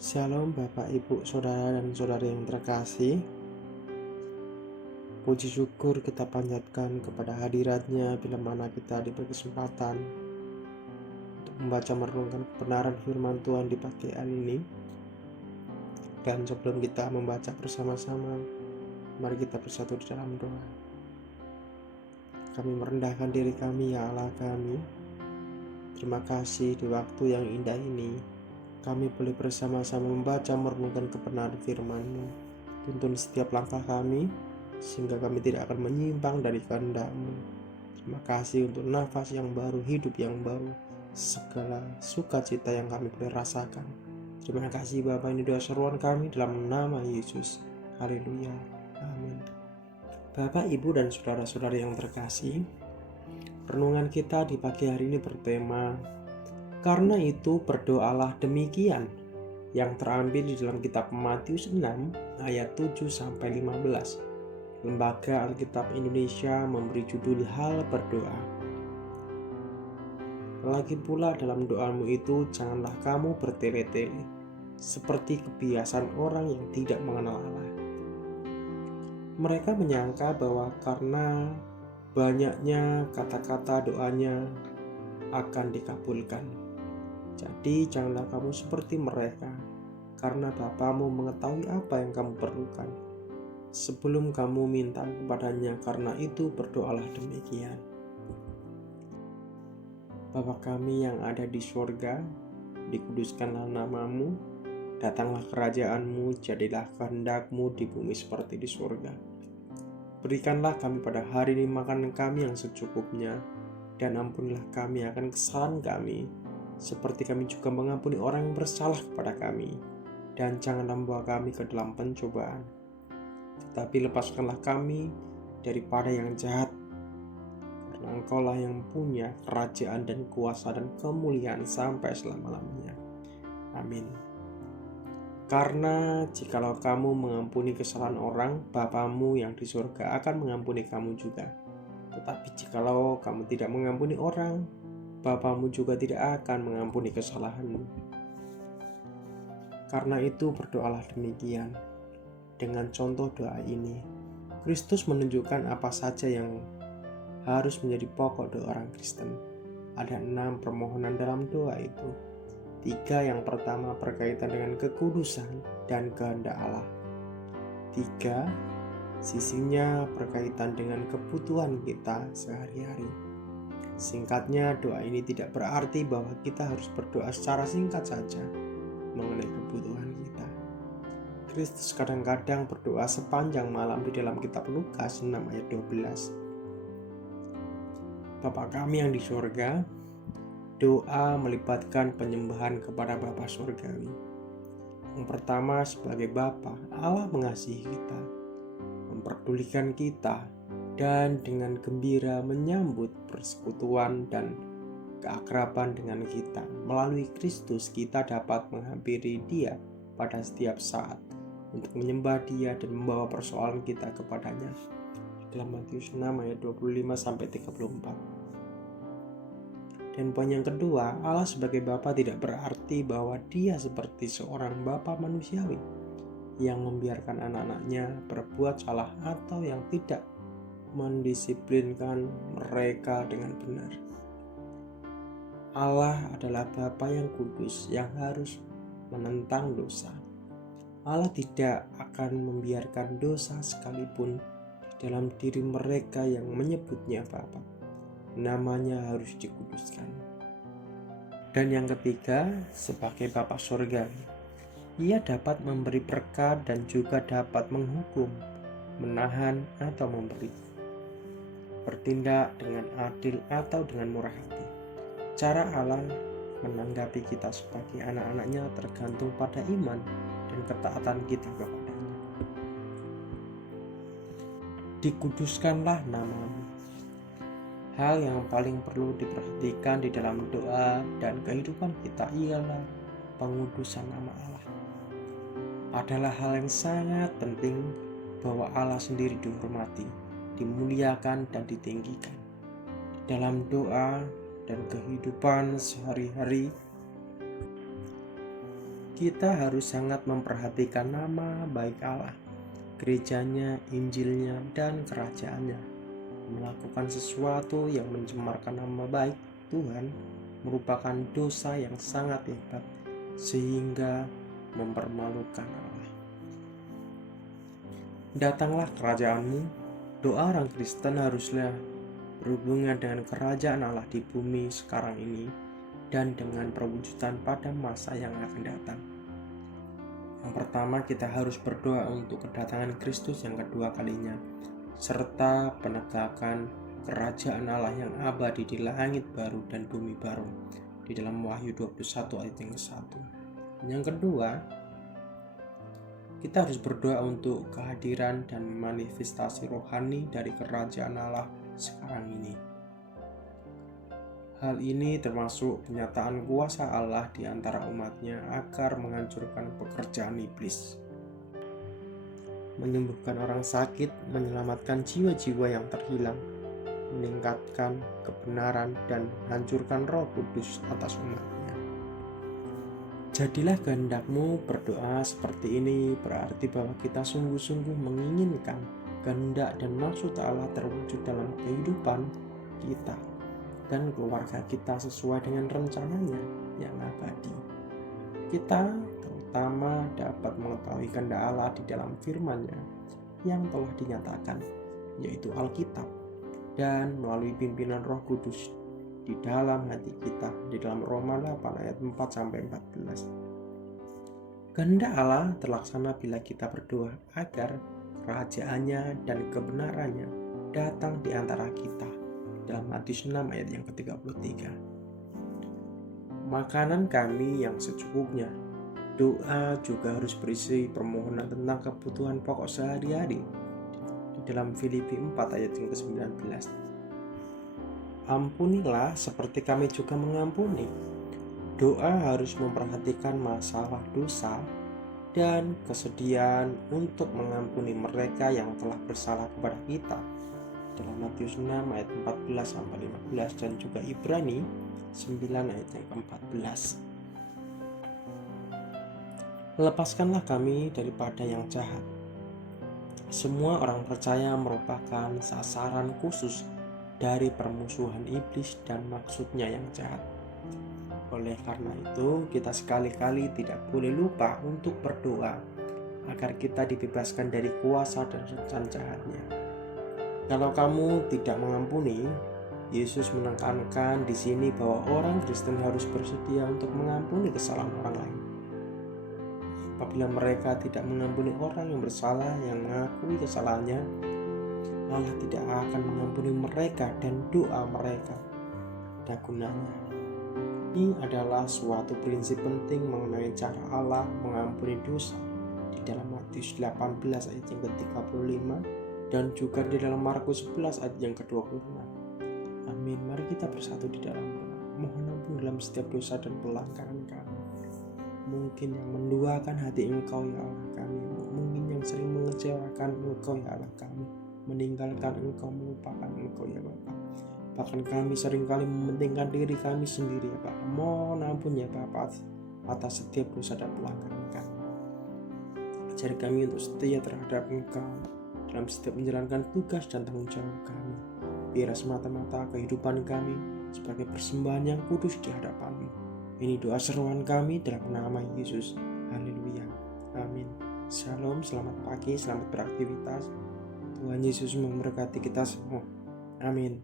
Shalom Bapak, Ibu, Saudara dan Saudari yang terkasih. Puji syukur kita panjatkan kepada hadiratnya bila mana kita diberi kesempatan untuk membaca merenungkan kebenaran firman Tuhan di pagi hari ini. Dan sebelum kita membaca bersama-sama, mari kita bersatu di dalam doa. Kami merendahkan diri kami, ya Allah kami. Terima kasih di waktu yang indah ini kami boleh bersama-sama membaca merenungkan kebenaran firman-Mu. Tuntun setiap langkah kami sehingga kami tidak akan menyimpang dari kehendak-Mu. Terima kasih untuk nafas yang baru, hidup yang baru, segala sukacita yang kami boleh rasakan. Terima kasih Bapa, ini doa seruan kami dalam nama Yesus. Haleluya. Amin. Bapak, Ibu, dan saudara-saudari yang terkasih, renungan kita di pagi hari ini bertema "Karena itu berdoalah demikian", yang terambil di dalam kitab Matius 6 ayat 7-15. Lembaga Alkitab Indonesia memberi judul "Hal Berdoa". Lagi pula dalam doamu itu janganlah kamu bertele-tele, seperti kebiasaan orang yang tidak mengenal Allah. Mereka menyangka bahwa karena banyaknya kata-kata doanya akan dikabulkan. Jadi janganlah kamu seperti mereka, karena Bapamu mengetahui apa yang kamu perlukan sebelum kamu minta kepadanya. Karena itu berdoalah demikian. Bapa kami yang ada di surga, dikuduskanlah namamu, datanglah kerajaanmu, jadilah kehendak-Mu di bumi seperti di surga. Berikanlah kami pada hari ini makanan kami yang secukupnya, dan ampunilah kami akan kesalahan kami, seperti kami juga mengampuni orang yang bersalah kepada kami. Dan janganlah membawa kami ke dalam pencobaan, tetapi lepaskanlah kami daripada yang jahat. Karena Engkaulah yang punya kerajaan dan kuasa dan kemuliaan sampai selama-lamanya. Amin. Karena jikalau kamu mengampuni kesalahan orang, Bapamu yang di surga akan mengampuni kamu juga. Tetapi jikalau kamu tidak mengampuni orang, Bapamu juga tidak akan mengampuni kesalahanmu. Karena itu berdoalah demikian. Dengan contoh doa ini, Kristus menunjukkan apa saja yang harus menjadi pokok doa orang Kristen. Ada 6 permohonan dalam doa itu. 3 yang pertama berkaitan dengan kekudusan dan kehendak Allah. 3 sisinya berkaitan dengan kebutuhan kita sehari-hari. Singkatnya, doa ini tidak berarti bahwa kita harus berdoa secara singkat saja mengenai kebutuhan kita. Kristus kadang-kadang berdoa sepanjang malam di dalam kitab Lukas 6 ayat 12. Bapa kami yang di surga, doa melibatkan penyembahan kepada Bapa surgawi. Yang pertama, sebagai Bapa, Allah mengasihi kita, memperdulikan kita, dan dengan gembira menyambut persekutuan dan keakraban dengan kita. Melalui Kristus kita dapat menghampiri Dia pada setiap saat untuk menyembah Dia dan membawa persoalan kita kepadanya. Dalam Matius 6 ayat 25-34. Dan poin yang kedua, Allah sebagai Bapa tidak berarti bahwa Dia seperti seorang Bapa manusiawi yang membiarkan anak-anaknya berbuat salah atau yang tidak mendisiplinkan mereka dengan benar. Allah adalah Bapa yang kudus yang harus menentang dosa. Allah tidak akan membiarkan dosa sekalipun di dalam diri mereka yang menyebutnya Bapa. Namanya harus dikuduskan. Dan yang ketiga, sebagai Bapa surgawi, Ia dapat memberi berkat dan juga dapat menghukum, menahan atau memberi, bertindak dengan adil atau dengan murah hati. Cara Allah menanggapi kita sebagai anak-anaknya tergantung pada iman dan ketaatan kita kepadanya. Dikuduskanlah namamu. Hal yang paling perlu diperhatikan di dalam doa dan kehidupan kita ialah pengudusan nama Allah. Adalah hal yang sangat penting bahwa Allah sendiri dihormati, dimuliakan, dan ditinggikan. Dalam doa dan kehidupan sehari-hari, Kita harus sangat memperhatikan nama baik Allah, gerejanya, Injilnya, dan kerajaannya. Melakukan sesuatu yang mencemarkan nama baik Tuhan merupakan dosa yang sangat hebat, sehingga mempermalukan Allah. Datanglah kerajaanmu. Doa orang Kristen haruslah berhubungan dengan kerajaan Allah di bumi sekarang ini dan dengan perwujudan pada masa yang akan datang. Yang pertama, kita harus berdoa untuk kedatangan Kristus yang kedua kalinya, serta penegakan kerajaan Allah yang abadi di langit baru dan bumi baru, di dalam Wahyu 21 ayat yang ke-1. Yang kedua, kita harus berdoa untuk kehadiran dan manifestasi rohani dari kerajaan Allah sekarang ini. Hal ini termasuk penyataan kuasa Allah di antara umatnya agar menghancurkan pekerjaan iblis, menyembuhkan orang sakit, menyelamatkan jiwa-jiwa yang terhilang, meningkatkan kebenaran, dan menghancurkan Roh Kudus atas umatnya. Jadilah kehendakmu. Berdoa seperti ini berarti bahwa kita sungguh-sungguh menginginkan kehendak dan maksud Allah terwujud dalam kehidupan kita dan keluarga kita sesuai dengan rencananya yang abadi. Kita terutama dapat mengetahui kehendak Allah di dalam firman-Nya yang telah dinyatakan, yaitu Alkitab, dan melalui pimpinan Roh Kudus di dalam hati kita, di dalam Roma 8 ayat 4-14. Kehendak Allah terlaksana bila kita berdoa agar kerajaannya dan kebenarannya datang di antara kita, dalam Matius 6 ayat yang ke-33. Makanan kami yang secukupnya. Doa juga harus berisi permohonan tentang kebutuhan pokok sehari-hari, di dalam Filipi 4 ayat yang ke-19. Ampunilah seperti kami juga mengampuni. Doa harus memperhatikan masalah dosa dan kesediaan untuk mengampuni mereka yang telah bersalah kepada kita, dalam Matius 6 ayat 14-15, dan juga Ibrani 9 ayat yang ke-14. Lepaskanlah kami daripada yang jahat. Semua orang percaya merupakan sasaran khusus dari permusuhan iblis dan maksudnya yang jahat. Oleh karena itu, kita sekali-kali tidak boleh lupa untuk berdoa agar kita dibebaskan dari kuasa dan rencana jahatnya. Kalau kamu tidak mengampuni, Yesus menekankan di sini bahwa orang Kristen harus bersedia untuk mengampuni kesalahan orang lain. Apabila mereka tidak mengampuni orang yang bersalah yang mengakui kesalahannya, Allah tidak akan mengampuni mereka dan doa mereka tidak gunanya. Ini adalah suatu prinsip penting mengenai cara Allah mengampuni dosa di dalam Matius 18 ayat yang ke-35 dan juga di dalam Markus 11 ayat yang ke-26. Amin. Mari kita bersatu di dalam doa. Mohon ampun dalam setiap dosa dan pelanggaran kami. Mungkin yang menduakan hati Engkau ya Allah kami, mungkin yang sering mengecewakan Engkau ya Allah kami, meninggalkan Engkau, melupakan Engkau ya Bapa. Bahkan kami seringkali mementingkan diri kami sendiri ya Pak. Mohon ampun ya Bapak atas setiap dosa dan pelanggaran kami. Ajari kami untuk setia terhadap Engkau dalam setiap menjalankan tugas dan tanggung jawab kami. Biar semata-mata kehidupan kami sebagai persembahan yang kudus di hadapan-Mu. Ini doa seruan kami dalam nama Yesus. Haleluya. Amin. Shalom, selamat pagi, selamat beraktivitas. Tuhan Yesus memberkati kita semua. Amin.